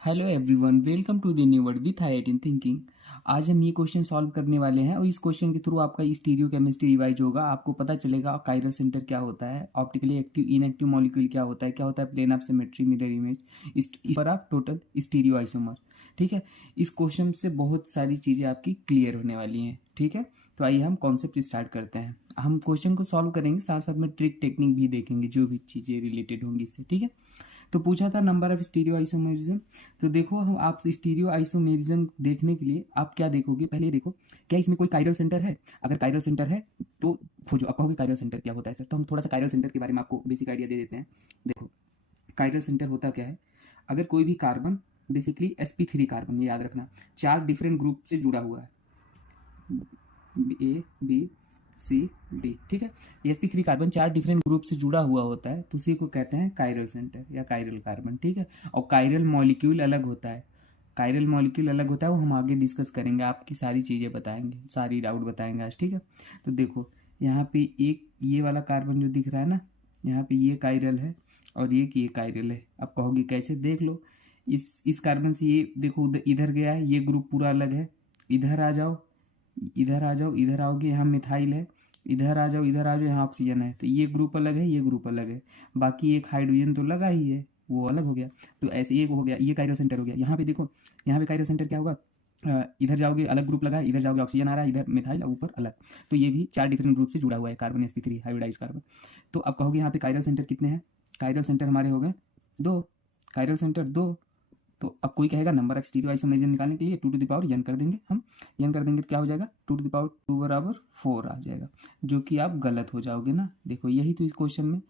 Hello everyone, welcome to the new word with I thinking. आज हम ये question solve करने वाले हैं और इस क्वेश्चन के थ्रू आपका स्टीरियो केमिस्ट्री रिवाइज होगा। आपको पता चलेगा कायरल सेंटर क्या होता है, ऑप्टिकली एक्टिव इनएक्टिव मॉलिक्यूल क्या होता है plane of symmetry, mirror image, इस पर आप टोटल स्टीरियो आइसोमर। ठीक है, इस क्वेश्चन से बहुत सारी चीज़ें आपकी क्लियर होने वाली हैं। ठीक है, तो आइए हम कॉन्सेप्ट स्टार्ट करते हैं। हम क्वेश्चन को सॉल्व करेंगे, साथ साथ में ट्रिक टेक्निक भी देखेंगे, जो भी चीज़ें रिलेटेड होंगी इससे। ठीक है, तो पूछा था नंबर ऑफ स्टीरियो आइसोमेरिज्म। तो देखो, हम आप स्टीरियो आइसोमेरिज्म देखने के लिए आप क्या देखोगे, पहले देखो क्या इसमें कोई कायरल सेंटर है। अगर कायरल सेंटर है तो खोजो। आप कहोगे कायरल सेंटर क्या होता है सर, तो हम थोड़ा सा कायरल सेंटर के बारे में आपको बेसिक आइडिया दे देते हैं। देखो, कायरल सेंटर होता क्या है। अगर कोई भी कार्बन, बेसिकली sp3 कार्बन, ये याद रखना, 4 डिफरेंट ग्रुप से जुड़ा हुआ है, A B C D। ठीक है, sp3 कार्बन 4 डिफरेंट ग्रुप से जुड़ा हुआ होता है, तो उसी को कहते हैं कायरल सेंटर या कायरल कार्बन। ठीक है, और कायरल मॉलिक्यूल अलग होता है। कायरल मॉलिक्यूल अलग होता है, वो हम आगे डिस्कस करेंगे, आपकी सारी चीज़ें बताएंगे, सारी डाउट बताएंगे आज। ठीक है, तो देखो यहाँ पे एक ये वाला कार्बन जो दिख रहा है ना, यहाँ पे ये कायरल है और ये कायरल है। अब कहोगे कैसे, देख लो। इस कार्बन से ये देखो इधर गया है, ये ग्रुप पूरा अलग है। इधर आ जाओ, इधर आ जाओ, इधर आओगे यहाँ मिथाइल है। इधर आ जाओ, इधर आ जाओ, यहाँ ऑक्सीजन है। तो ये ग्रुप अलग है, ये ग्रुप अलग है। बाकी एक हाइड्रोजन तो लगा ही है, वो अलग हो गया। तो ऐसे ये हो गया, ये कायरल सेंटर हो गया। यहाँ पे देखो, यहाँ पे कायरल सेंटर क्या होगा, इधर जाओगे अलग ग्रुप लगा है, इधर जाओगे ऑक्सीजन आ रहा है, इधर मिथाइल और ऊपर अलग। तो ये भी 4 डिफरेंट ग्रुप से जुड़ा हुआ है, कार्बन sp3 हाइब्रिडाइज कार्बन। तो अब कहोगे यहाँ पे कायरल सेंटर कितने हैं। कायरल सेंटर हमारे हो गए 2। Chiral centre 2। तो अब कोई कहेगा नंबर ऑफ स्टीरियो आइसोमेरिज्म निकालने के लिए 2 टू द पावर n कर देंगे हम। n कर देंगे तो क्या हो जाएगा, 2 टू द पावर 2 बराबर 4 आ जाएगा, जो कि आप गलत हो जाओगे ना। देखो, यही तो इस क्वेश्चन में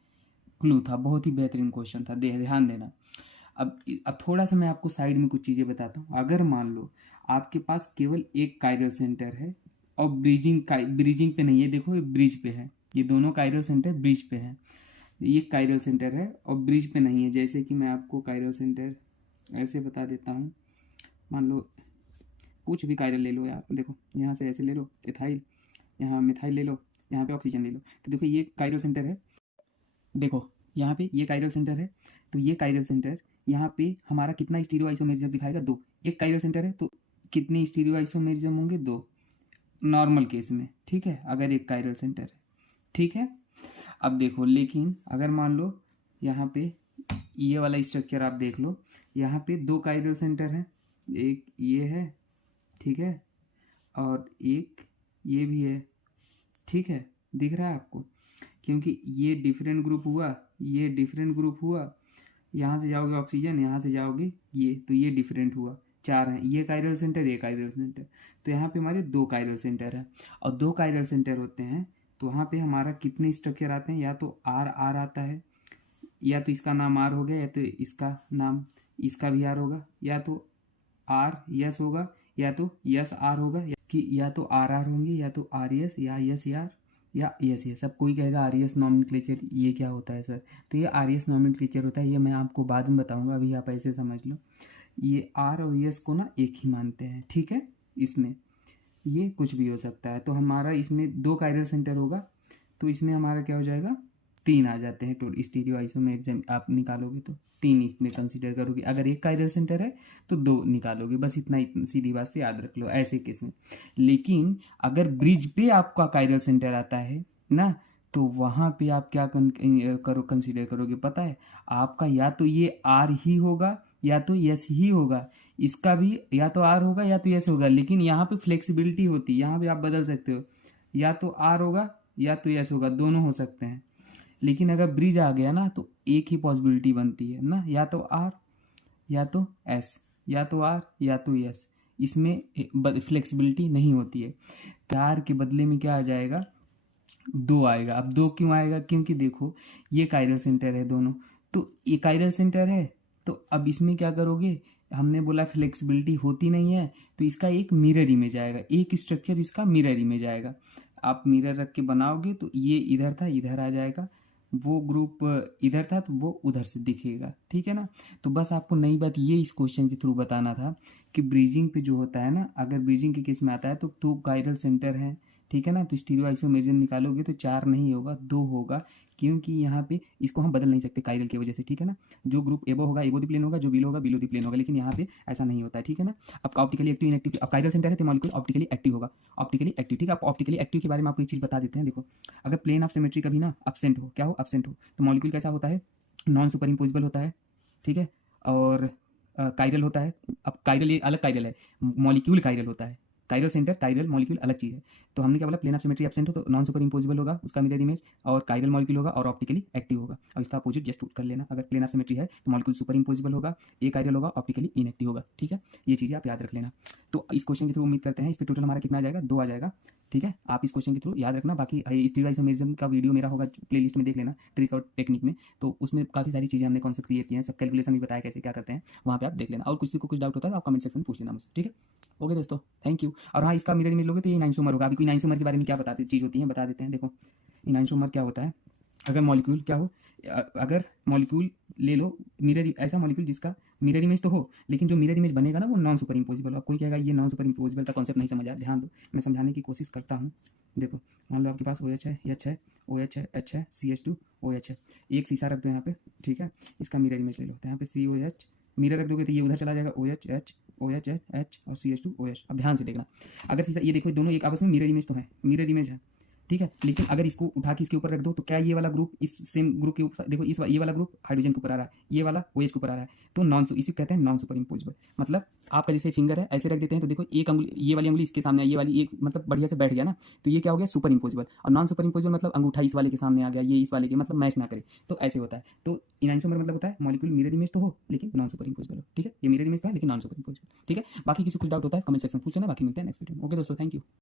क्लू था, बहुत ही बेहतरीन क्वेश्चन था, ध्यान देना। अब थोड़ा सा मैं आपको साइड में कुछ चीज़ें बताता हूँ। अगर मान लो आपके पास केवल एक कायरल सेंटर है और ब्रिजिंग पे नहीं है, देखो ये ब्रिज पे है, ये दोनों कायरल सेंटर ब्रिज पे है। ये कायरल सेंटर है और ब्रिज पे नहीं है। जैसे कि मैं आपको कायरल सेंटर ऐसे बता देता हूँ। मान लो कुछ भी कायरल ले लो यार, देखो यहाँ से ऐसे ले लो इथाइल, यहाँ मिथाइल ले लो, यहाँ पे ऑक्सीजन ले लो। तो देखो ये कायरल सेंटर है, देखो यहाँ पे ये कायरल सेंटर है। तो ये कायरल सेंटर यहाँ पे हमारा कितना स्टीरियो आइसोमेरिज्म दिखाएगा, 2। एक कायरल सेंटर है तो कितने स्टीरियो आइसोमेरिज्म होंगे, 2 नॉर्मल केस में। ठीक है, अगर एक कायरल सेंटर है। ठीक है, अब देखो, लेकिन अगर मान लो यहाँ पे ये वाला स्ट्रक्चर आप देख लो, यहाँ पे 2 कायरल सेंटर हैं, एक ये है, ठीक है, और एक ये भी है। ठीक है, दिख रहा है आपको, क्योंकि ये डिफरेंट ग्रुप हुआ, ये डिफरेंट ग्रुप हुआ, यहाँ से जाओगे ऑक्सीजन, यहाँ से जाओगे ये, तो ये डिफरेंट हुआ। 4 हैं, ये कायरल सेंटर, ये कायरल सेंटर। तो यहाँ पे हमारे 2 कायरल सेंटर है, और 2 कायरल सेंटर होते हैं तो वहाँ पे हमारा कितने स्ट्रक्चर आते हैं, या तो आर आर आता है, या तो इसका नाम आर हो गया, या तो इसका नाम इसका भी आर होगा, या तो आर यस होगा, या तो यस आर होगा, या तो आर आर होंगे, या तो आर यस, या यस आर, या यस यस। अब कोई कहेगा आर एस नॉमेनक्लेचर ये क्या होता है सर, तो ये आर एस नॉमेनक्लेचर होता है, ये मैं आपको बाद में बताऊंगा, अभी आप ऐसे समझ लो। ये आर और यस को ना एक ही मानते हैं। ठीक है, इसमें ये कुछ भी हो सकता है। तो हमारा इसमें 2 कायरल सेंटर होगा, तो इसमें हमारा क्या हो जाएगा, 3 आ जाते हैं। तो स्टीरियो आइसोमेरिज्म आप निकालोगे तो 3 इसमें कंसीडर करोगे। अगर एक कायरल सेंटर है तो 2 निकालोगे, बस इतना सीधी बात से याद रख लो ऐसे केस में। लेकिन अगर ब्रिज पे आपका कायरल सेंटर आता है ना, तो वहाँ पे आप क्या कंसीडर करोगे पता है, आपका या तो ये आर ही होगा या तो यस ही होगा। इसका भी या तो आर होगा या तो यस होगा, लेकिन यहाँ पे फ्लेक्सिबिलिटी होती है, यहाँ पे आप बदल सकते हो, या तो आर होगा या तो यस होगा, दोनों हो सकते हैं। लेकिन अगर ब्रिज आ गया ना, तो एक ही पॉसिबिलिटी बनती है ना, या तो आर या तो एस, या तो आर या तो यस। इसमें फ्लेक्सिबिलिटी नहीं होती है। 4 के बदले में क्या आ जाएगा, 2 आएगा। अब 2 क्यों आएगा, क्योंकि देखो ये कायरल सेंटर है दोनों, तो ये कायरल सेंटर है, तो अब इसमें क्या करोगे, हमने बोला फ्लेक्सिबिलिटी होती नहीं है, तो इसका एक मिरर इमेज आएगा, एक स्ट्रक्चर इसका मिरर इमेज आएगा। आप मिरर रख के बनाओगे तो ये इधर था, इधर आ जाएगा, वो ग्रुप इधर था तो वो उधर से दिखेगा। ठीक है ना, तो बस आपको नई बात ये इस क्वेश्चन के थ्रू बताना था कि ब्रीजिंग पे जो होता है ना, अगर ब्रीजिंग के केस में आता है तो 2 कायरल सेंटर है। ठीक है ना, तो स्टीरियो आइसोमेरिज्म निकालोगे तो 4 नहीं होगा, 2 होगा। क्योंकि यहाँ पे इसको हम बदल नहीं सकते कायरल की वजह से, ठीक है ना। जो ग्रुप एबो होगा एबो द प्लेन होगा, जो बिलो होगा बिलो द प्लेन होगा, लेकिन यहाँ पे ऐसा नहीं होता है, ठीक है ना। अब ऑप्टिकली एक्टिव इनएक्टिव, अब कायरल सेंटर है तो मॉलिक्यूल ऑप्टिकली एक्टिव होगा, ऑप्टिकली एक्टिव, ठीक है। आप ऑप्टिकली एक्टिव के बारे में आपको एक चीज़ बता देते हैं। देखो अगर प्लेन ऑफ सिमेट्री कभी ना अपसेंट हो, क्या हो, अपसेंट हो, तो मॉलिक्यूल कैसा होता है, नॉन सुपर इम्पोजिबल होता है, ठीक है। और कायरल होता है। अब कायरल ये अलग कायरल है, मॉलिक्यूल कायरल होता है, कायरल सेंटर कायरल मॉलिक्यूल अलग चीज़ है। तो हमने क्या बोला, प्लेन ऑफ सिमेट्री एब्सेंट हो तो नॉन सुपर इम्पोजिबल होगा उसका मिरर इमेज, और कायरल मॉलिक्यूल होगा और ऑप्टिकली एक्टिव होगा। अब इसका अपोजिट जस्ट कर लेना, अगर प्लेन ऑफ सिमेट्री है तो मॉलिक्यूल सुपर इम्पोजिबल होगा, ए कायरल होगा, ऑप्टिकली इनएक्टिव होगा, ठीक है। ये चीज़ें आप याद रख लेना। तो इस क्वेश्चन के थ्रू उम्मीद करते हैं इस पर टोटल हमारा कितना आ जाएगा, 2 आ जाएगा, ठीक है। आप इस क्वेश्चन के थ्रू याद रखना। बाकी स्टीरियो आइसोमेरिज्म का वीडियो मेरा होगा प्लेलिस्ट में, देख लेना, ट्रिक और टेक्निक में, तो उसमें काफ़ी सारी चीज़ें हमने कॉन्सेप्ट क्लियर किए हैं, सब कैलकुलेशन भी बताया कैसे क्या करते हैं, वहाँ पे आप देख लेना। और किसी को कुछ डाउट होता है तो आप कमेंट सेक्शन में पूछ लेना मुझसे, ठीक है। ओके दोस्तों, थैंक यू। और हाँ, इसका मिरर इमेज लोगे तो ये इनाइंसोमर होगा। अभी कोई इनाइंसोमर के बारे में क्या बताते चीज़ होती है, बता देते हैं। देखो इनाइंसोमर क्या होता है, अगर मॉलिक्यूल क्या हो, अगर मॉलिक्यूल ले लो मिरर, ऐसा मॉलिक्यूल जिसका मिरर इमेज तो हो, लेकिन जो मिरर इमेज बनेगा ना वो नॉन सुपर इम्पोजिबल हो। अब कोई कहेगा ये नॉन सुपर इम्पोजिबल का कॉन्सेप्ट नहीं समझा, ध्यान दो, मैं समझाने की कोशिश करता हूँ। देखो मान लो आपके पास OH है, H है, OH है, H है, CH2 OH है, एक शीशा रख दो यहाँ पे, ठीक है। इसका मिरर इमेज ले लो, तो यहाँ पे COH मिरर रख दोगे तो ये उधर चला जाएगा, OH H OH H और CH2 OH। अब ध्यान से देखना, अगर शीशा, ये देखो दोनों एक आपस में मिरर इमेज तो है, मिरर इमेज है, ठीक है। लेकिन अगर इसको उठा के इसके ऊपर रख दो तो क्या ये वाला ग्रुप इस सेम ग्रुप के ऊपर, देखो इस ये वाला ग्रुप हाइड्रोजन के ऊपर आ रहा है, ये वाला OH के ऊपर आ रहा है, तो इसी कहते हैं नॉन सुपर इम्पोजिबल। मतलब आपका जैसे फिंगर है ऐसे रख देते हैं तो देखो एक अंगुली, ये वाली अंगुली इसके सामने, ये वाली एक मतलब बढ़िया से बैठ गया ना, तो ये क्या हो गया, सुपर इम्पोजिबल। और नॉन सुपर इम्पोजिबल मतलब अंगूठा इस वाले के सामने आ गया, ये इस वाले के, मतलब मैच ना करे, तो ऐसे होता है। तो इनाइंसोमर मतलब होता है मॉलिक्यूल मिरर इमेज तो हो लेकिन नॉन सुपर इम्पोजिबल हो, ठीक है। ये मिरर इमेज तो है लेकिन नॉन सुपर इम्पोजिबल, ठीक है। बाकी किसी कुछ डाउट होता है कमेंट सेक्शन में पूछ लेना, बाकी मिलते हैं नेक्स्ट वीडियो में। ओके दोस्तों, थैंक यू।